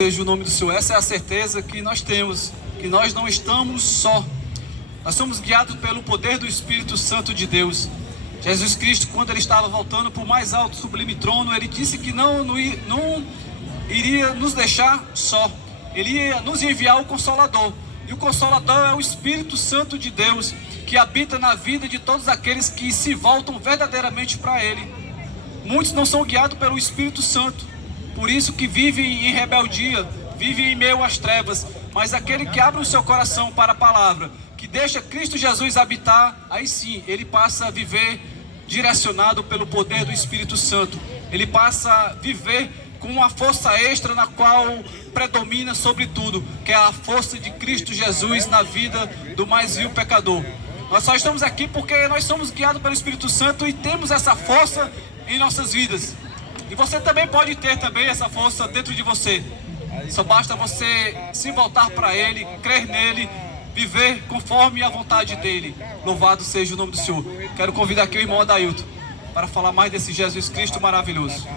Seja o nome do Senhor. Essa é a certeza que nós temos, que nós não estamos só. Nós somos guiados pelo poder do Espírito Santo de Deus. Jesus Cristo, quando ele estava voltando para o mais alto, sublime trono, ele disse que não iria nos deixar só. Ele ia nos enviar o Consolador. E o Consolador é o Espírito Santo de Deus, que habita na vida de todos aqueles que se voltam verdadeiramente para Ele. Muitos não são guiados pelo Espírito Santo, por isso que vivem em rebeldia, vivem em meio às trevas. Mas aquele que abre o seu coração para a palavra, que deixa Cristo Jesus habitar, aí sim, ele passa a viver direcionado pelo poder do Espírito Santo. Ele passa a viver com uma força extra na qual predomina sobre tudo, que é a força de Cristo Jesus na vida do mais vil pecador. Nós só estamos aqui porque nós somos guiados pelo Espírito Santo e temos essa força em nossas vidas. E você também pode ter essa força dentro de você. Só basta você se voltar para Ele, crer nele, viver conforme a vontade dEle. Louvado seja o nome do Senhor. Quero convidar aqui o irmão Adailton para falar mais desse Jesus Cristo maravilhoso.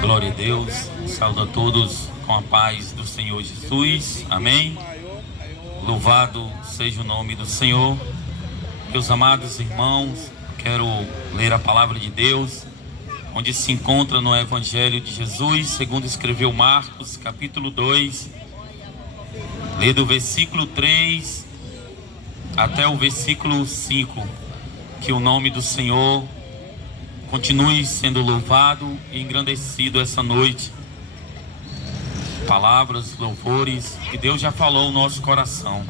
Glória a Deus, saúdo a todos com a paz do Senhor Jesus, amém. Louvado seja o nome do Senhor. Meus amados irmãos, quero ler a palavra de Deus, onde se encontra no Evangelho de Jesus, segundo escreveu Marcos, capítulo 2, lê do versículo 3 até o versículo 5, que o nome do Senhor continue sendo louvado e engrandecido essa noite. Palavras, louvores, que Deus já falou no nosso coração.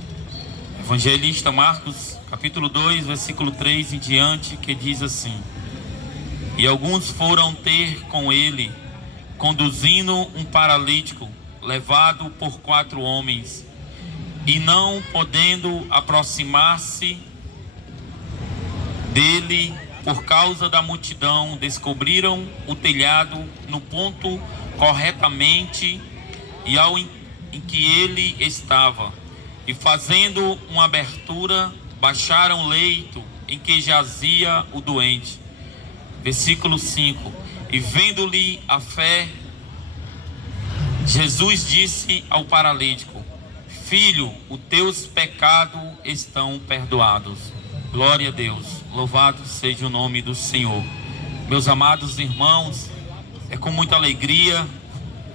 Evangelista Marcos, capítulo 2, versículo 3 em diante, que diz assim: E alguns foram ter com ele, conduzindo um paralítico, levado por 4 homens, e não podendo aproximar-se dele por causa da multidão, descobriram o telhado no ponto corretamente e ao em que ele estava, e fazendo uma abertura, baixaram o leito em que jazia o doente. Versículo 5: E vendo-lhe a fé, Jesus disse ao paralítico: Filho, os teus pecados estão perdoados. Glória a Deus, louvado seja o nome do Senhor. Meus amados irmãos, é com muita alegria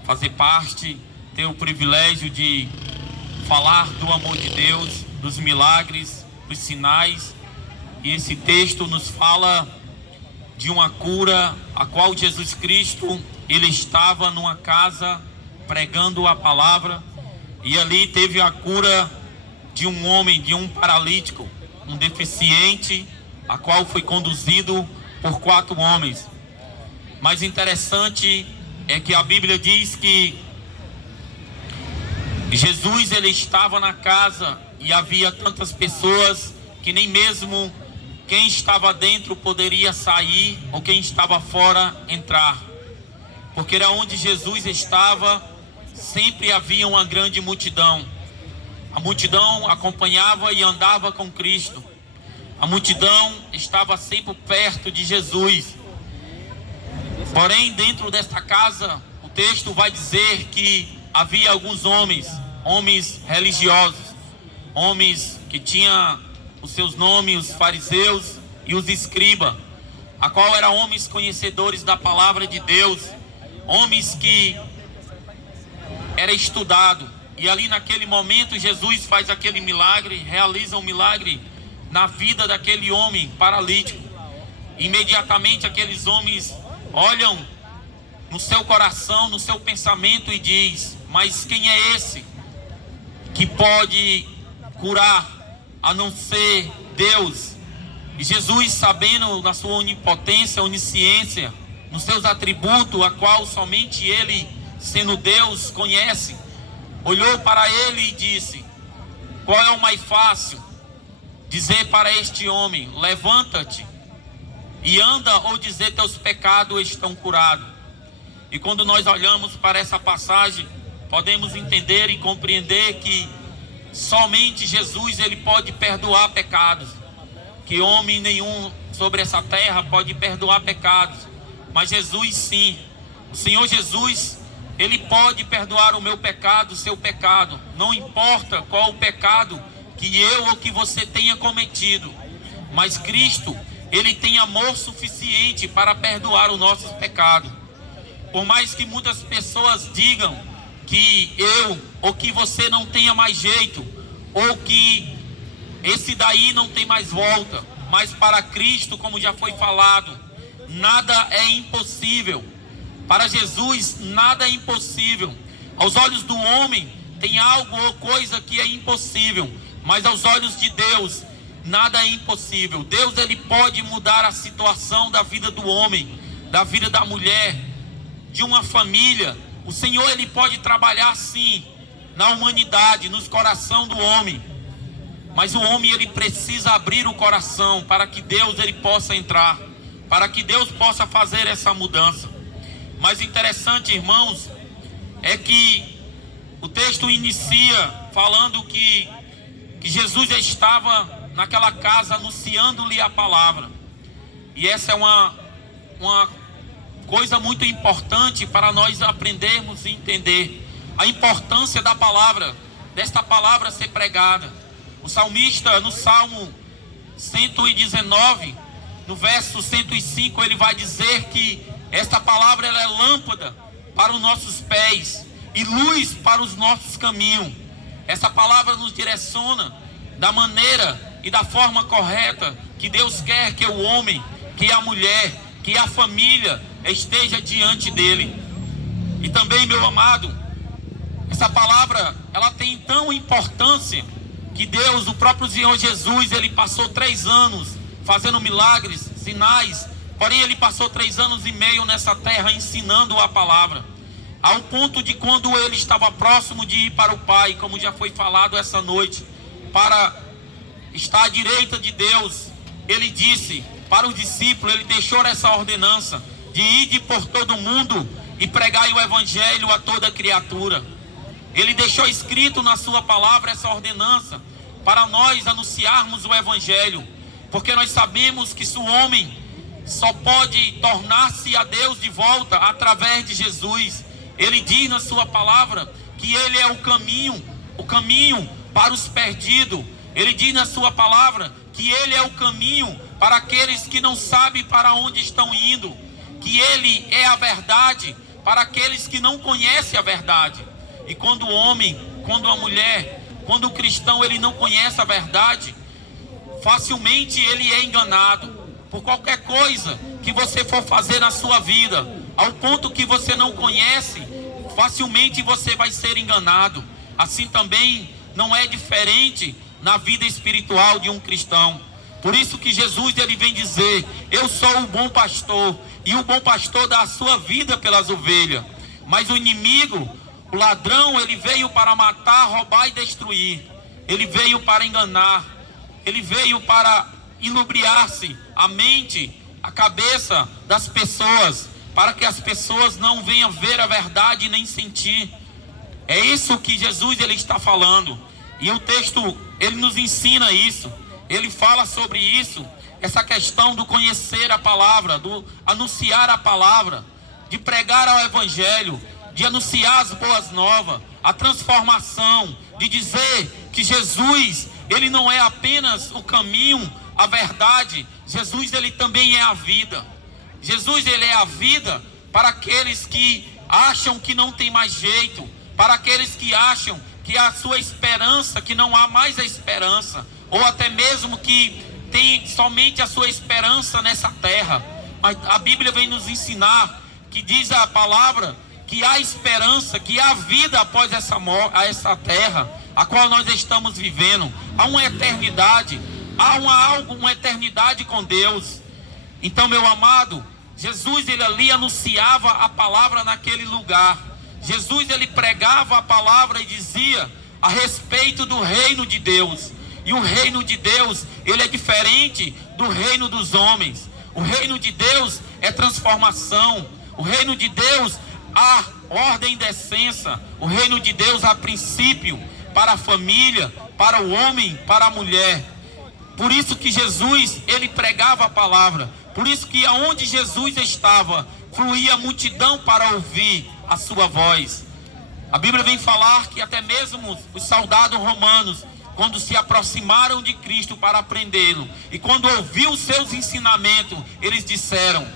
fazer parte, ter o privilégio de falar do amor de Deus, dos milagres, dos sinais. E esse texto nos fala de uma cura, a qual Jesus Cristo, ele estava numa casa pregando a palavra, e ali teve a cura de um homem, de um paralítico, um deficiente, a qual foi conduzido por 4 homens. Mas interessante é que a Bíblia diz que Jesus, ele estava na casa e havia tantas pessoas que nem mesmo quem estava dentro poderia sair, ou quem estava fora entrar, porque era onde Jesus estava, sempre havia uma grande multidão. A multidão acompanhava e andava com Cristo. A multidão estava sempre perto de Jesus. Porém, dentro desta casa, o texto vai dizer que havia alguns homens religiosos, homens que tinham os seus nomes, os fariseus e os escribas, a qual eram homens conhecedores da palavra de Deus, homens que era estudado. E ali naquele momento Jesus faz aquele milagre, realiza um milagre na vida daquele homem paralítico. Imediatamente aqueles homens olham no seu coração, no seu pensamento e diz: mas quem é esse que pode curar a não ser Deus? E Jesus, sabendo na sua onipotência, onisciência, nos seus atributos, a qual somente ele, sendo Deus, conhece, olhou para ele e disse: qual é o mais fácil? Dizer para este homem: levanta-te e anda, ou dizer teus pecados estão curados? E quando nós olhamos para essa passagem, podemos entender e compreender que somente Jesus, ele pode perdoar pecados. que homem nenhum sobre essa terra pode perdoar pecados, mas Jesus sim. O Senhor Jesus, Ele pode perdoar o meu pecado, o seu pecado. Não importa qual o pecado que eu ou que você tenha cometido, mas Cristo, Ele tem amor suficiente para perdoar os nossos pecados. Por mais que muitas pessoas digam que eu ou que você não tenha mais jeito, ou que esse daí não tem mais volta, mas para Cristo, como já foi falado, nada é impossível. Para Jesus nada é impossível. Aos olhos do homem tem algo ou coisa que é impossível, mas aos olhos de Deus nada é impossível. Deus, Ele pode mudar a situação da vida do homem, da vida da mulher, de uma família. O Senhor, Ele pode trabalhar sim na humanidade, nos corações do homem. Mas o homem, ele precisa abrir o coração para que Deus, ele possa entrar, para que Deus possa fazer essa mudança. Mas interessante, irmãos, é que o texto inicia falando que Jesus já estava naquela casa anunciando-lhe a palavra. E essa é uma coisa muito importante para nós aprendermos e entender a importância da palavra, desta palavra ser pregada. O salmista, no Salmo 119, no verso 105, ele vai dizer que esta palavra, ela é lâmpada para os nossos pés e luz para os nossos caminhos. Essa palavra nos direciona da maneira e da forma correta que Deus quer que o homem, que a mulher, que a família esteja diante dele. E também, meu amado, essa palavra, ela tem tão importância que Deus, o próprio Senhor Jesus, Ele passou 3 anos fazendo milagres, sinais, porém Ele passou 3 anos e meio nessa terra ensinando a palavra, ao ponto de quando Ele estava próximo de ir para o Pai, como já foi falado essa noite, para estar à direita de Deus, Ele disse para os discípulos, Ele deixou essa ordenança de ir por todo o mundo e pregar o Evangelho a toda criatura. Ele deixou escrito na sua palavra essa ordenança para nós anunciarmos o Evangelho, porque nós sabemos que se o homem só pode tornar-se a Deus de volta através de Jesus. Ele diz na sua palavra que Ele é o caminho para os perdidos. Ele diz na sua palavra que Ele é o caminho para aqueles que não sabem para onde estão indo, que Ele é a verdade para aqueles que não conhecem a verdade. E quando o homem, quando a mulher, quando o cristão, ele não conhece a verdade, facilmente ele é enganado por qualquer coisa que você for fazer na sua vida. Ao ponto que você não conhece, facilmente você vai ser enganado. Assim também não é diferente na vida espiritual de um cristão. Por isso que Jesus, ele vem dizer: eu sou o bom pastor, e o bom pastor dá a sua vida pelas ovelhas. Mas o inimigo, o ladrão, ele veio para matar, roubar e destruir. Ele veio para enganar. Ele veio para ilubriar-se a mente, a cabeça das pessoas, para que as pessoas não venham ver a verdade nem sentir. É isso que Jesus, ele está falando. E o texto, ele nos ensina isso. Ele fala sobre isso, essa questão do conhecer a palavra, do anunciar a palavra, de pregar ao Evangelho, de anunciar as boas novas, a transformação, de dizer que Jesus, ele não é apenas o caminho, a verdade. Jesus, ele também é a vida. Jesus, ele é a vida para aqueles que acham que não tem mais jeito, para aqueles que acham que a sua esperança, que não há mais a esperança, ou até mesmo que tem somente a sua esperança nessa terra. Mas a Bíblia vem nos ensinar, que diz a palavra, que há esperança, que há vida após essa terra, a qual nós estamos vivendo. Há uma eternidade, uma eternidade com Deus. Então, meu amado, Jesus, ele ali anunciava a palavra naquele lugar. Jesus, ele pregava a palavra e dizia a respeito do reino de Deus. E o reino de Deus, ele é diferente do reino dos homens. O reino de Deus é transformação. O reino de Deus há ordem e decência. O reino de Deus há princípio para a família, para o homem, para a mulher. Por isso que Jesus, ele pregava a palavra. Por isso que aonde Jesus estava, fluía a multidão para ouvir a sua voz. A Bíblia vem falar que até mesmo os soldados romanos, quando se aproximaram de Cristo para prendê-lo, e quando ouviu os seus ensinamentos, eles disseram: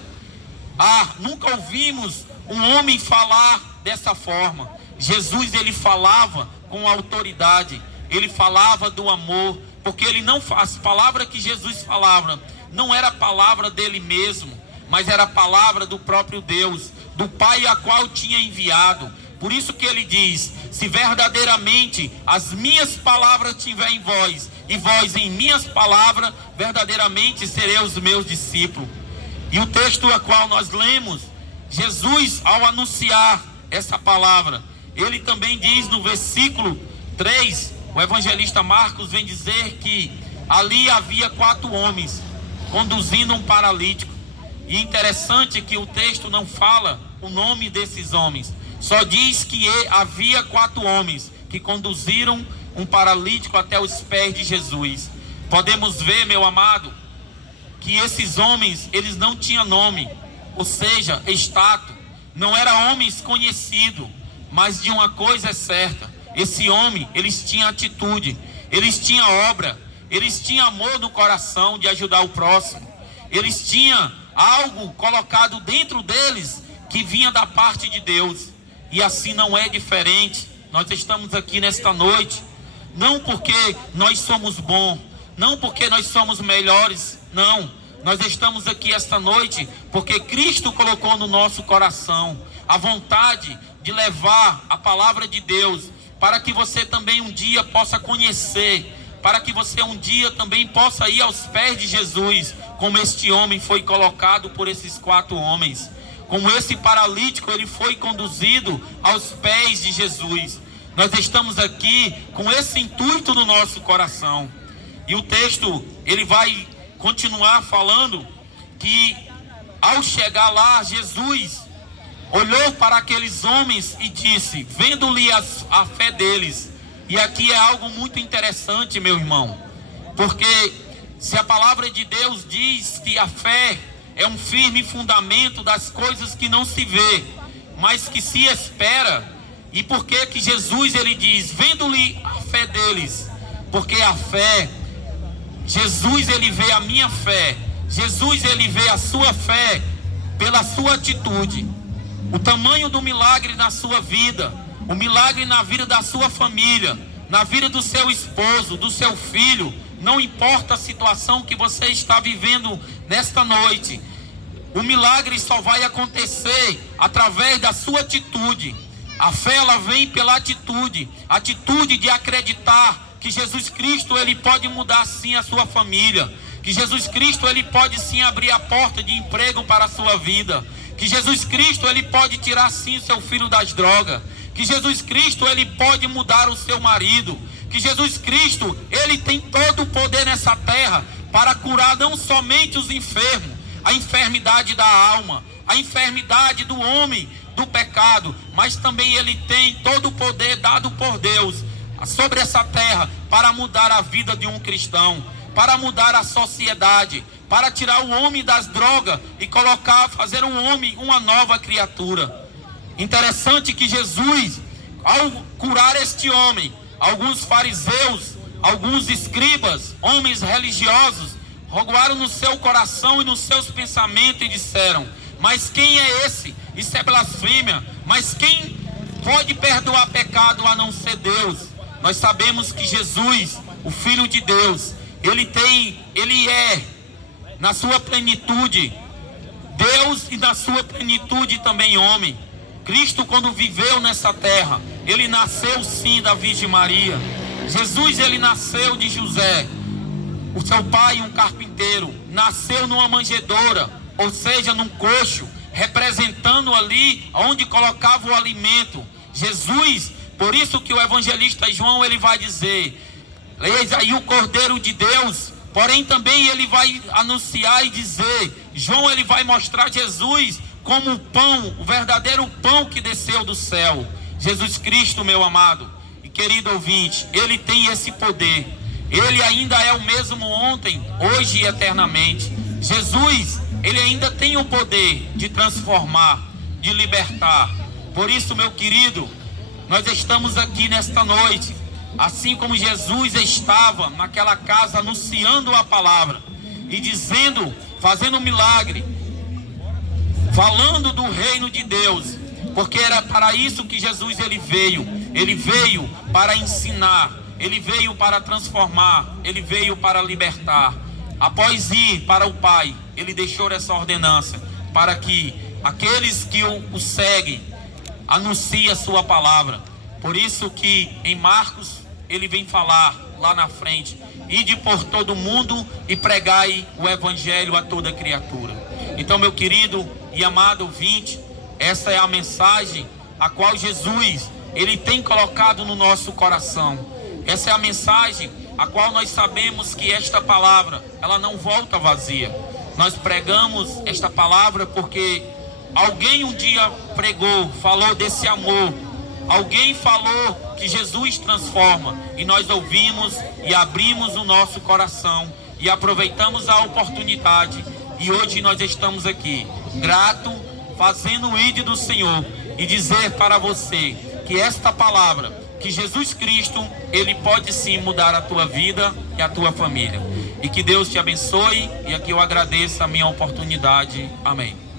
nunca ouvimos um homem falar dessa forma. Jesus, ele falava com autoridade, ele falava do amor, porque as palavras que Jesus falava não era a palavra dele mesmo, mas era a palavra do próprio Deus, do Pai a qual tinha enviado. Por isso que ele diz: se verdadeiramente as minhas palavras tiverem em vós, e vós em minhas palavras, verdadeiramente sereis os meus discípulos. E o texto a qual nós lemos, Jesus, ao anunciar essa palavra, ele também diz no versículo 3, o evangelista Marcos vem dizer que ali havia 4 homens conduzindo um paralítico. E interessante que o texto não fala o nome desses homens, só diz que havia 4 homens que conduziram um paralítico até os pés de Jesus. Podemos ver, meu amado, que esses homens, eles não tinham nome, ou seja, status, não eram homens conhecidos, mas de uma coisa é certa: esse homem, eles tinham atitude, eles tinham obra, eles tinham amor no coração de ajudar o próximo, eles tinham algo colocado dentro deles que vinha da parte de Deus. E assim não é diferente. Nós estamos aqui nesta noite, não porque nós somos bons, não porque nós somos melhores, não. Nós estamos aqui esta noite porque Cristo colocou no nosso coração a vontade de levar a palavra de Deus, para que você também um dia possa conhecer, para que você um dia também possa ir aos pés de Jesus, como este homem foi colocado por esses 4 homens. Como esse paralítico, ele foi conduzido aos pés de Jesus. Nós estamos aqui com esse intuito no nosso coração. E o texto, ele vai continuar falando que ao chegar lá, Jesus olhou para aqueles homens e disse, vendo-lhe a fé deles. E aqui é algo muito interessante, meu irmão, porque se a palavra de Deus diz que a fé é um firme fundamento das coisas que não se vê, mas que se espera. E por que que Jesus, ele diz, vendo-lhe a fé deles? Porque a fé, Jesus, ele vê a minha fé, Jesus, ele vê a sua fé pela sua atitude. O tamanho do milagre na sua vida, o milagre na vida da sua família, na vida do seu esposo, do seu filho, não importa a situação que você está vivendo nesta noite, o milagre só vai acontecer através da sua atitude. A fé, ela vem pela atitude de acreditar que Jesus Cristo, ele pode mudar sim a sua família, que Jesus Cristo, ele pode sim abrir a porta de emprego para a sua vida, que Jesus Cristo, ele pode tirar sim o seu filho das drogas, que Jesus Cristo, ele pode mudar o seu marido, que Jesus Cristo, ele tem todo o poder nessa terra para curar não somente os enfermos, a enfermidade da alma, a enfermidade do homem, do pecado, mas também ele tem todo o poder dado por Deus sobre essa terra para mudar a vida de um cristão, para mudar a sociedade, para tirar o homem das drogas e fazer um homem uma nova criatura. Interessante que Jesus, ao curar este homem, alguns fariseus, alguns escribas, homens religiosos, rogaram no seu coração e nos seus pensamentos e disseram, mas quem é esse? Isso é blasfêmia. Mas quem pode perdoar pecado a não ser Deus? Nós sabemos que Jesus, o Filho de Deus, ele é na sua plenitude Deus e na sua plenitude também homem. Cristo, quando viveu nessa terra, ele nasceu sim da Virgem Maria. Jesus, ele nasceu de José, o seu pai um carpinteiro, nasceu numa manjedoura, ou seja, num coxo, representando ali onde colocava o alimento. Jesus, por isso que o evangelista João, ele vai dizer, eis aí o Cordeiro de Deus. Porém também ele vai anunciar e dizer, João, ele vai mostrar Jesus como o pão, o verdadeiro pão que desceu do céu. Jesus Cristo, meu amado e querido ouvinte, ele tem esse poder. Ele ainda é o mesmo ontem, hoje e eternamente. Jesus, ele ainda tem o poder de transformar, de libertar. Por isso, meu querido, nós estamos aqui nesta noite, assim como Jesus estava naquela casa anunciando a palavra e dizendo, fazendo um milagre, falando do reino de Deus, porque era para isso que Jesus ele veio para ensinar, ele veio para transformar, ele veio para libertar. Após ir para o Pai, ele deixou essa ordenança para que aqueles que o seguem anunciem a sua palavra. Por isso que em Marcos ele vem falar lá na frente: ide por todo mundo e pregai o evangelho a toda criatura. Então, meu querido e amado ouvinte, essa é a mensagem a qual Jesus ele tem colocado no nosso coração. Essa é a mensagem a qual nós sabemos que esta palavra ela não volta vazia. Nós pregamos esta palavra porque alguém um dia pregou, falou desse amor. Alguém falou que Jesus transforma, e nós ouvimos e abrimos o nosso coração e aproveitamos a oportunidade, e hoje nós estamos aqui, grato, fazendo o ID do Senhor, e dizer para você que esta palavra, que Jesus Cristo, ele pode sim mudar a tua vida e a tua família. E que Deus te abençoe, e aqui eu agradeço a minha oportunidade. Amém.